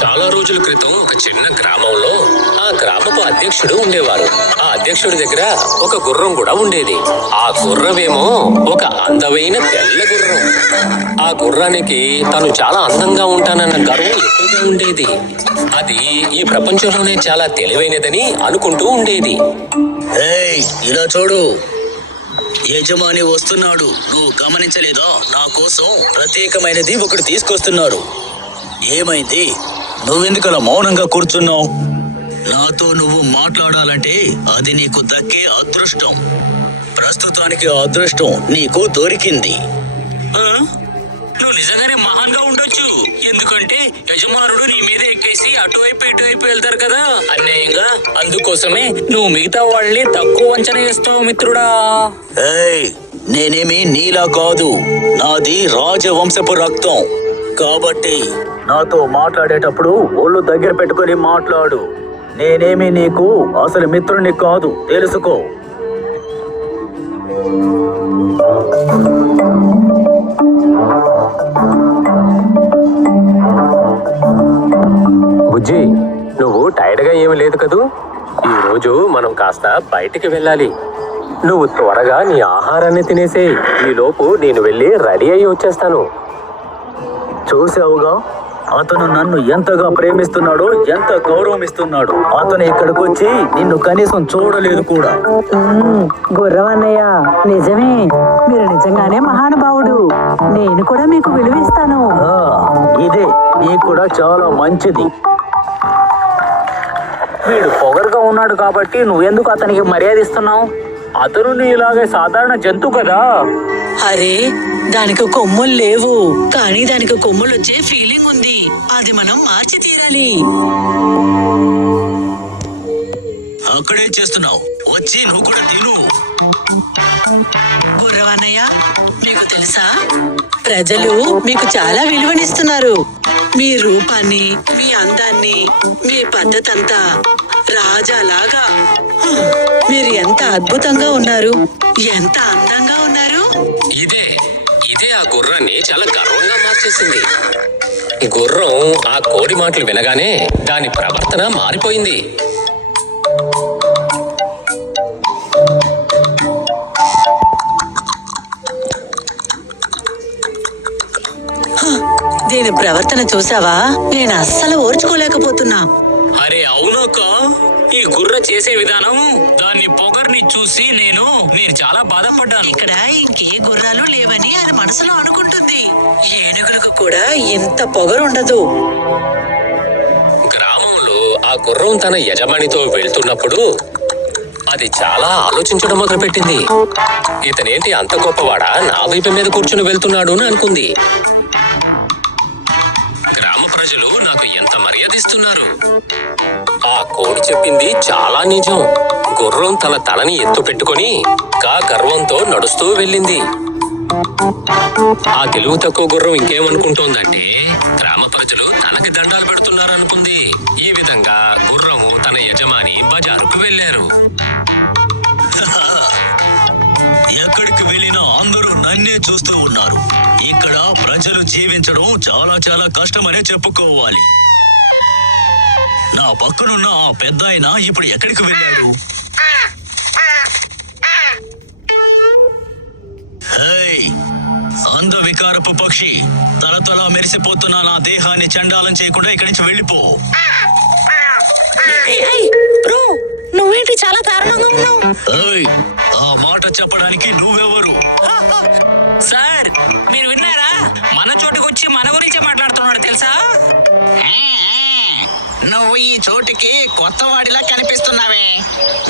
చాలా రోజుల క్రితం ఒక చిన్న గ్రామంలో ఆ గ్రామపు అధ్యక్షుడు ఉండేవారు. ఆ అధ్యక్షుడి దగ్గర ఒక గుర్రం కూడా ఉండేది. ఆ గుర్రమేమో ఒక అందమైన తెల్ల గుర్రం. ఆ గుర్రానికి తను చాలా అందంగా ఉంటానన్న గర్వం ఎక్కువగా ఉండేది. అది ఈ ప్రపంచంలోనే చాలా తెలివైనదని అనుకుంటూ ఉండేది. ఇలా చూడు, యజమాని వస్తున్నాడు. నువ్వు గమనించలేదా? నా కోసం ప్రత్యేకమైనది ఒకటి తీసుకొస్తున్నాడు. ఏమైంది? నువ్వెందుకు అలా మౌనంగా కూర్చున్నావు? నాతో నువ్వు మాట్లాడాలంటే అది నీకు దక్కే అదృష్టం. ప్రస్తుతానికి ఆ అదృష్టం నీకు దొరికింది. నువ్వు నిజంగానే మహాన్గా ఉండొచ్చు. ఎందుకంటే యజమానుడు నీ మీద ఎక్కేసి అటువైపు ఇటువైపు వెళ్తారు కదా అన్యాయంగా. అందుకోసమే నువ్వు మిగతా వాళ్ళని తక్కువ అంచనా వేస్తావు మిత్రుడా. నేనేమి నీలా కాదు. నాది రాజవంశపు రక్తం. కాబట్టి నాతో మాట్లాడేటప్పుడు ఒళ్ళు దగ్గర పెట్టుకుని మాట్లాడు. నేనేమి నీకు అసలు మిత్రుని కాదు, తెలుసుకో. బుజ్జి, నువ్వు టైర్డ్గా ఏమీ లేదు కదూ? ఈ రోజు మనం కాస్త బయటికి వెళ్ళాలి. నువ్వు త్వరగా నీ ఆహారాన్ని తినేసేయ్. ఈ లోపు నేను వెళ్ళి రెడీ అయ్యి వచ్చేస్తాను. చూసావుగా, అతను నన్ను ఎంతగా ప్రేమిస్తున్నాడో, ఎంత గౌరవం ఇస్తున్నాడు. అతను ఇక్కడికి వచ్చి నిన్ను కనీసం చూడలేదు కూడా. గుర్రం అన్నయ్య, నిజమే, మీరు నిజంగానే మహానుభావుడు. నేను కూడా మీకు విలువిస్తాను. ఇదే నీకు కూడా చాలా మంచిది. వీడు పొగరుగా ఉన్నాడు కాబట్టి నువ్వెందుకు అతనికి మర్యాద ఇస్తున్నావు? అతను నీలాగే సాధారణ జంతువు కదా. అరే, దానికి కొమ్ములు లేవు, కానీ దానికి కొమ్ములు వచ్చే ఫీలింగ్ ఉంది. అది మనం మార్చి తీరాలి. అక్కడే చేస్తున్నావు, వచ్చి నువ్వు కూడా తిను. గుర్రవన్నయ్య, మీకు తెలుసా, ప్రజలు మీకు చాలా విలువనిస్తున్నారు. మీ రూపాన్ని, మీ అందాన్ని, మీ పద్ధతంతా రాజాలాగా. మీరు ఎంత అద్భుతంగా ఉన్నారు, ఎంత అందంగా ఉన్నారు. ఇదే ఆ గుర్రాన్ని చాలా గర్వంగా మార్చేసింది. గుర్రం ఆ కోడి మాటలు వినగానే దాని ప్రవర్తన మారిపోయింది. దీని ప్రవర్తన చూసావా? నేను అస్సలు ఓర్చుకోలేకపోతున్నా. అరే అవునక్క, ఈ గుర్ర చేసే విధానం, దాన్ని పొగర్ని చూసి నేను చాలా బాధపడ్డాను. ఇక్కడ ఇంకే గుర్రాలు లేవని అది మనసులో అనుకుంటుంది. ఏనుగులకు కూడా ఇంత పొగరు ఉండదు. గ్రామంలో ఆ గుర్రం తన యజమానితో వెళ్తున్నప్పుడు అది చాలా ఆలోచించడం మొదలుపెట్టింది. ఇతనేంటి అంత గొప్పవాడా, నా వైపు మీద కూర్చుని వెళ్తున్నాడు అని అనుకుంది. గ్రామ ప్రజలు నాకు ఎంత మర్యాదిస్తున్నారు. ఆ కోడి చెప్పింది చాలా నిజం. గుర్రం తన తలని ఎత్తు పెట్టుకుని గర్వంతో నడుస్తూ వెళ్ళింది. ఆ తెలుగు తక్కువ గుర్రం ఇంకేమనుకుంటోందంటే గ్రామ ప్రజలు తనకి దండాలు పెడుతున్నారనుకుంది. ఈ విధంగా గుర్రము తన యజమాని బజారుకు వెళ్లారు. ఎక్కడికి వెళ్ళినా అందరూ నన్నే చూస్తూ ఉన్నారు. ఇక్కడ ప్రజలు జీవించడం చాలా చాలా కష్టమనే చెప్పుకోవాలి. నా పక్కనున్న ఆ పెద్దాయన ఇప్పుడు ఎక్కడికి వెళ్ళాడు? అంద వికారపు పక్షి, తలతలా మెరిసిపోతున్న నా దేహాన్ని చండాలం చేయకుండా ఇక్కడి నుంచి వెళ్ళిపో. నువ్వేంటి చాలా దారుణంగా ఉన్నావు? ఆ మాట చెప్పడానికి నువ్వెవరు? సార్, మీరు విన్నారా? మన చోటుకొచ్చి మన గురించి మాట్లాడుతున్నాడు తెలుసా? నువ్వు ఈ చోటుకి కొత్తవాడిలా కనిపిస్తున్నావే.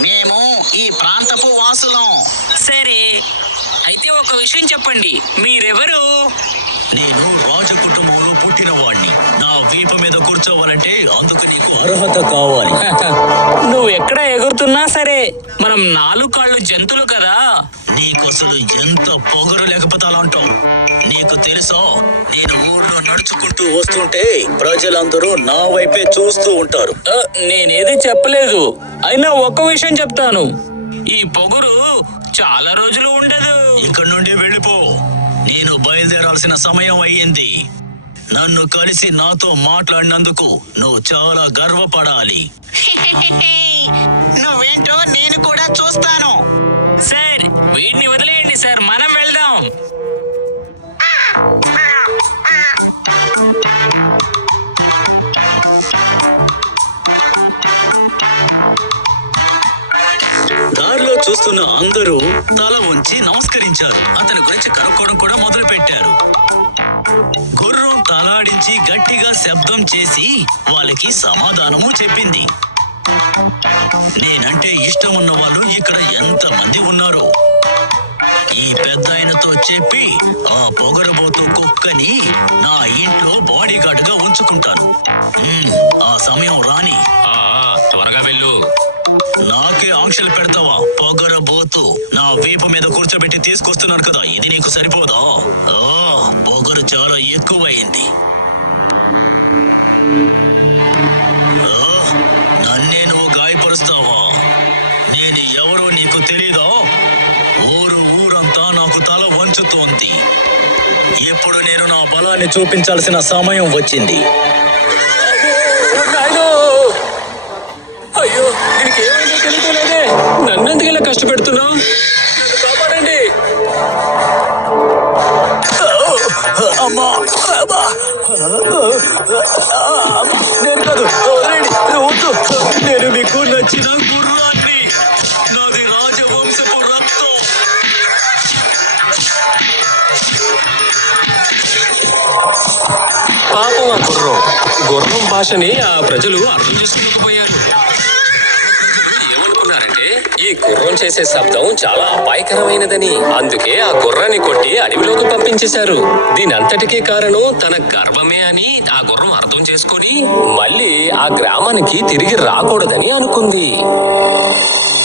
మేము ఈ ప్రాంతపు వాసులం. సరే, అయితే ఒక విషయం చెప్పండి, మీరెవరు? నేను రాజ కుటుంబంలో పుట్టిన వాడిని. నా వీపు మీద కూర్చోవాలంటే అందుకు నీకు అర్హత కావాలి. నువ్వు ఎక్కడ ఎగురుతున్నా సరే, మనం 4 కాళ్ళు జంతువులు కదా. నీకు అసలు ఎంత పొగరు లేకపోతే అలా అంటావు? నీకు తెలుసా, నేను ఊళ్ళో నడుచుకుంటూ వస్తుంటే ప్రజలందరూ నా వైపే చూస్తూ ఉంటారు. నేనేది చెప్పలేదు. అయినా ఒక్క విషయం చెప్తాను, ఈ పొగరు చాలా రోజులు ఉండదు. ఇక్కడి నుండి వెళ్ళిపో. నేను బయలుదేరాల్సిన సమయం అయ్యింది. నన్ను కలిసి నాతో మాట్లాడినందుకు నువ్వు చాలా గర్వపడాలి. నువ్వేంటో నేను కూడా చూస్తాను. సార్ వీడిని వదిలేయండి సార్, మనం వెళ్దాం. దారిలో చూస్తున్న అందరూ తల ఉంచి నమస్కరించారు. అతని గురించి కనుక్కోవడం కూడా మొదలు పెట్టారు. గుర్రం తలాడించి గట్టిగా శబ్దం చేసి వాళ్ళకి సమాధానము చెప్పింది. నేనంటే ఇష్టం ఉన్న వాళ్ళు ఇక్కడ ఎంతమంది ఉన్నారు. ఈ పెద్ద ఆయనతో చెప్పి ఆ పొగరబోతు కుక్కని నా ఇంట్లో బాడీ గార్డ్ గా ఉంచుకుంటాను. ఆ సమయం రాని త్వరగా వెళ్ళు. నాకే ఆంక్షలు పెడతావా పొగరబోతు? నా వీపు మీద కూర్చోబెట్టి తీసుకొస్తున్నాను కదా, ఇది నీకు సరిపోదా? పొగరు చాలా ఎక్కువైంది. నన్నే నువ్వు గాయపరుస్తావా? నేను ఎవరో నీకు తెలీదా? ఊరంతా నాకు తల వంచుతోంది. ఇప్పుడు నేను నా బలాన్ని చూపించాల్సిన సమయం వచ్చింది. అయ్యో, దీనికి ఏమైందో తెలియలేదే. నన్నెందుకు ఇలా కష్టపెడుతున్నావు? కాపాడండి. అమ్మా, నేను కాదు, వదలండి, వద్దు. నేను మీకు నచ్చిన గుర్రాన్ని. నాది రాజవంశపు రక్తం. పాపం ఆ గుర్రం భాషని ఆ ప్రజలు అర్థం చేసుకోలేకపోయారు. ఏమనుకున్నారంటే ఈ గుర్రం చేసే శబ్దం చాలా అపాయకరమైనదని. అందుకే ఆ గుర్రాన్ని కొట్టి అడవిలోకి పంపించేశారు. దీని అంతటికీ కారణం తన గర్వమే అని ఆ గుర్రం అర్థం చేసుకొని మళ్ళీ ఆ గ్రామానికి తిరిగి రాకూడదని అనుకుంది.